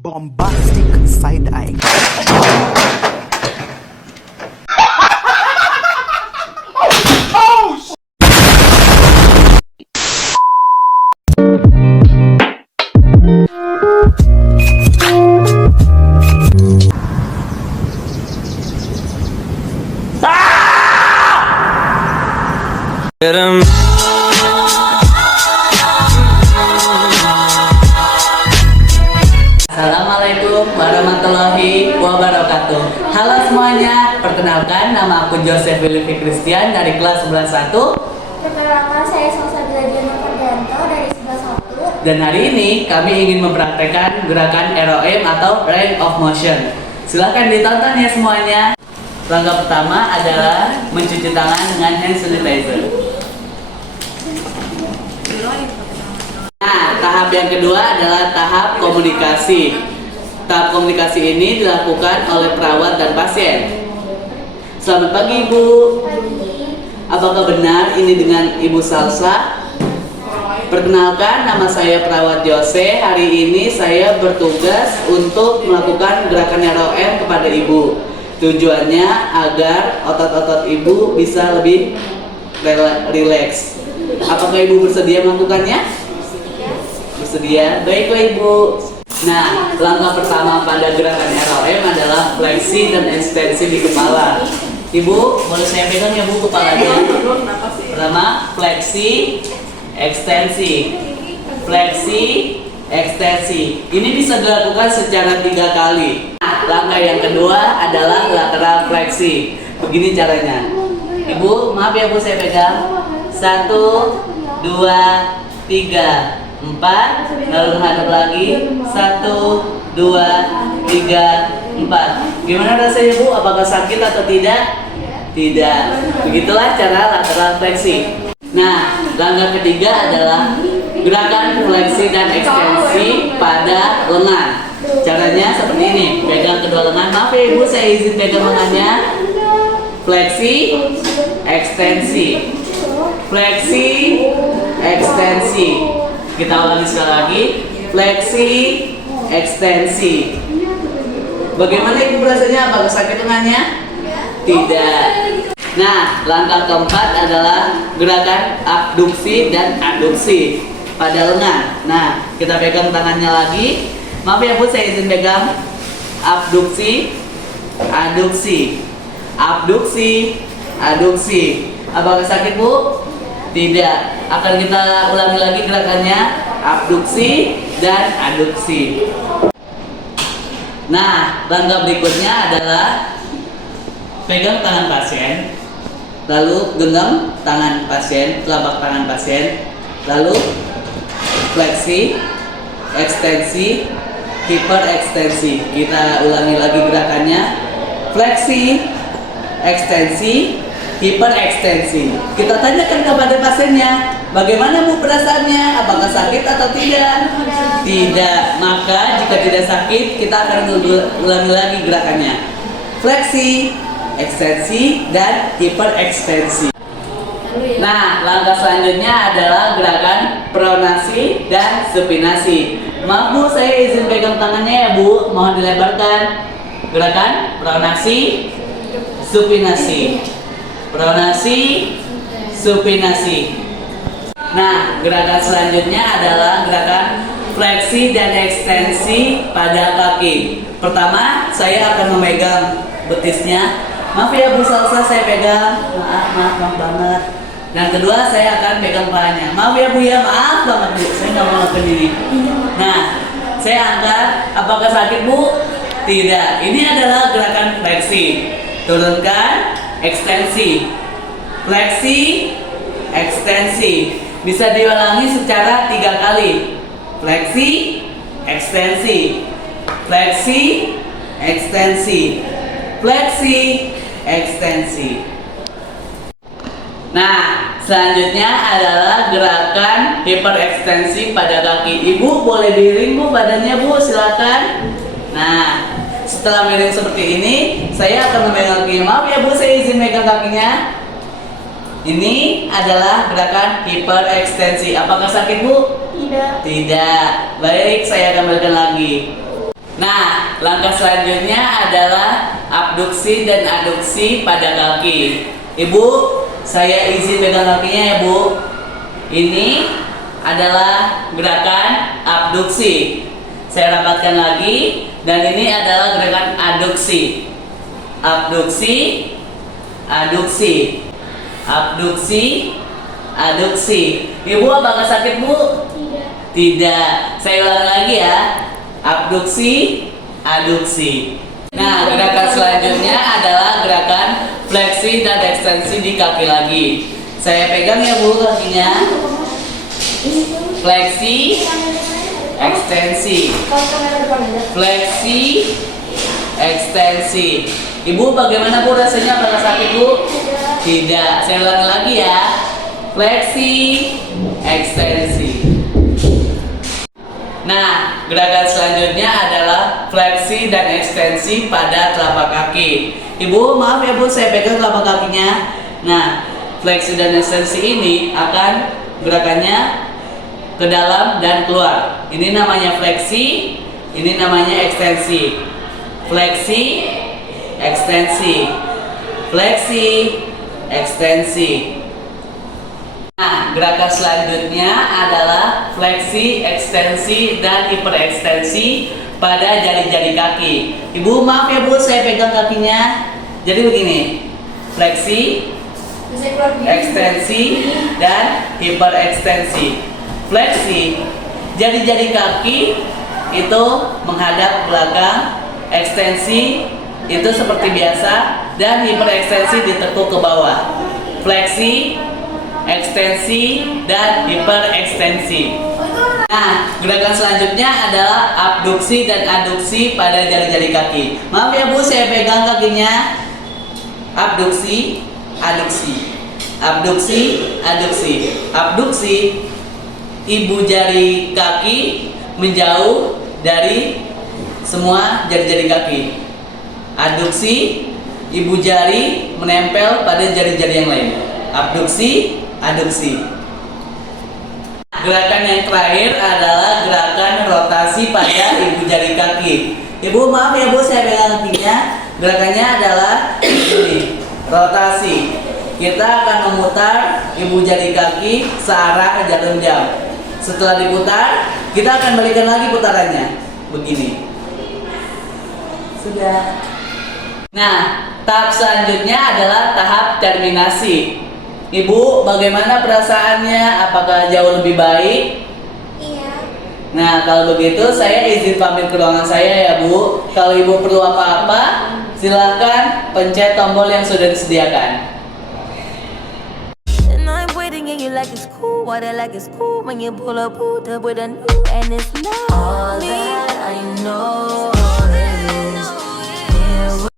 Bombastic side eye. Assalamualaikum warahmatullahi wabarakatuh. Halo semuanya, perkenalkan nama aku Joseph Willy Christian dari kelas 11-1. Perkenalkan, saya Salsabila Diana Fardianto dari 11-1. Dan hari ini kami ingin mempraktekkan gerakan ROM atau range of motion. Silahkan ditonton ya semuanya. Langkah pertama adalah mencuci tangan dengan hand sanitizer. Nah, tahap yang kedua adalah tahap komunikasi. Tahap komunikasi ini dilakukan oleh perawat dan pasien. Selamat pagi, Ibu. Apakah benar ini dengan Ibu Salsa? Perkenalkan, nama saya perawat Jose. Hari ini saya bertugas untuk melakukan gerakan ROM kepada Ibu. Tujuannya agar otot-otot Ibu bisa lebih rileks. Apakah Ibu bersedia melakukannya? Bersedia? Baiklah Ibu. Nah, langkah pertama pada gerakan ROM adalah fleksi dan ekstensi di kepala. Ibu, boleh saya pegang ya Bu kepalanya? Pertama, fleksi, ekstensi. Fleksi, ekstensi. Ini bisa dilakukan secara 3 kali. Nah, langkah yang kedua adalah lateral fleksi. Begini caranya. Ibu, maaf ya Bu, saya pegang. 1, 2, 3, 4, lalu menghadap lagi. 1, 2, 3, 4. Gimana rasanya Bu? Apakah sakit atau tidak? Tidak. Begitulah cara lateral fleksi. Nah, langkah ketiga adalah gerakan fleksi dan ekstensi pada lengan. Caranya seperti ini. Pegang kedua lengan. Maaf ya Ibu, saya izin pegang lengannya. Fleksi, ekstensi. Fleksi, ekstensi. Kita ulangi sekali lagi. Fleksi, ekstensi. Bagaimana Ibu rasanya? Apakah sakit lengannya? Tidak. Nah, langkah keempat adalah gerakan abduksi dan aduksi pada lengan. Nah, kita pegang tangannya lagi. Maaf ya Bu, saya izin pegang. Abduksi, aduksi. Abduksi, aduksi. Apakah sakit Bu? Tidak. Akan kita ulangi lagi gerakannya. Abduksi dan aduksi. Nah, langkah berikutnya adalah pegang tangan pasien, lalu genggam tangan pasien, telapak tangan pasien, lalu fleksi, ekstensi, hiperekstensi. Kita ulangi lagi gerakannya. Fleksi, ekstensi, hiperekstensi. Kita tanyakan kepada pasiennya, bagaimana Bu perasaannya? Apakah sakit atau tidak? Tidak. Maka jika tidak sakit, kita akan ulangi lagi gerakannya. Fleksi, ekstensi, dan hiperekstensi. Nah, langkah selanjutnya adalah gerakan pronasi dan supinasi. Maaf Bu, saya izin pegang tangannya ya Bu. Mohon dilebarkan. Gerakan pronasi, supinasi. Pronasi, supinasi. Nah, gerakan selanjutnya adalah gerakan fleksi dan ekstensi pada kaki. Pertama, saya akan memegang betisnya. Maaf ya Bu Salsa, saya pegang. Maaf banget. Dan kedua, saya akan pegang palanya. Maaf ya Bu ya, maaf banget Bu. Saya nggak mau lakukan ini. Nah, saya angkat. Apakah sakit Bu? Tidak. Ini adalah gerakan fleksi. Turunkan, ekstensi. Fleksi, ekstensi. Bisa diulangi secara 3 kali. Fleksi, ekstensi. Fleksi, ekstensi. Fleksi, ekstensi. Nah, selanjutnya adalah gerakan hiperekstensi pada kaki. Ibu boleh miring Bu badannya Bu, silakan. Nah, setelah miring seperti ini, saya akan memegang kakinya. Maaf ya Bu, saya izin megang kakinya. Ini adalah gerakan hiperekstensi. Apakah sakit Bu? Tidak. Tidak. Baik, saya kembalikan lagi. Nah, langkah selanjutnya adalah abduksi dan aduksi pada kaki. Ibu, saya izin pegang kakinya ya, Bu. Ini adalah gerakan abduksi. Saya rapatkan lagi, dan ini adalah gerakan aduksi. Abduksi, aduksi, abduksi, aduksi. Ibu, apakah sakit, Bu? Tidak. Tidak. Saya ulang lagi ya. Abduksi, aduksi. Nah, gerakan selanjutnya adalah gerakan fleksi dan ekstensi di kaki lagi. Saya pegang ya, Bu, kakinya. Fleksi, ekstensi. Fleksi, ekstensi. Ibu, bagaimana, Bu, rasanya? Apakah sakit, Bu? Tidak. Saya ulangi lagi ya. Fleksi, ekstensi. Nah, gerakan selanjutnya adalah fleksi dan ekstensi pada telapak kaki. Ibu, maaf ya, Bu, saya pegang telapak kakinya. Nah, fleksi dan ekstensi ini akan gerakannya ke dalam dan keluar. Ini namanya fleksi, ini namanya ekstensi. Fleksi, ekstensi. Fleksi, ekstensi. Nah, gerakan selanjutnya adalah fleksi, ekstensi, dan hiperekstensi pada jari-jari kaki. Ibu, maaf ya, Bu, saya pegang kakinya. Jadi begini, fleksi, ekstensi, dan hiperekstensi. Fleksi, jari-jari kaki itu menghadap belakang, ekstensi itu seperti biasa, dan hiperekstensi ditekuk ke bawah. Fleksi, ekstensi, dan hiperekstensi. Nah, gerakan selanjutnya adalah abduksi dan aduksi pada jari-jari kaki. Maaf ya, Bu, saya pegang kakinya. Abduksi, aduksi. Abduksi, aduksi. Abduksi, ibu jari kaki menjauh dari semua jari-jari kaki. Aduksi, ibu jari menempel pada jari-jari yang lain. Abduksi, aduksi. Gerakan yang terakhir adalah gerakan rotasi pada ibu jari kaki. Ibu, maaf ya, Bu, saya pegang kakinya. Gerakannya adalah ini, rotasi. Kita akan memutar ibu jari kaki searah jarum jam. Setelah diputar, kita akan balikan lagi putarannya. Begini. Sudah. Nah, tahap selanjutnya adalah tahap terminasi. Ibu, bagaimana perasaannya? Apakah jauh lebih baik? Iya. Nah, kalau begitu saya izin pamit ke ruangan saya ya, Bu. Kalau Ibu perlu apa-apa, silakan pencet tombol yang sudah disediakan. And I'm waiting and you like it's cool, water like it's cool when you pull up with a new and it's not all that I know is here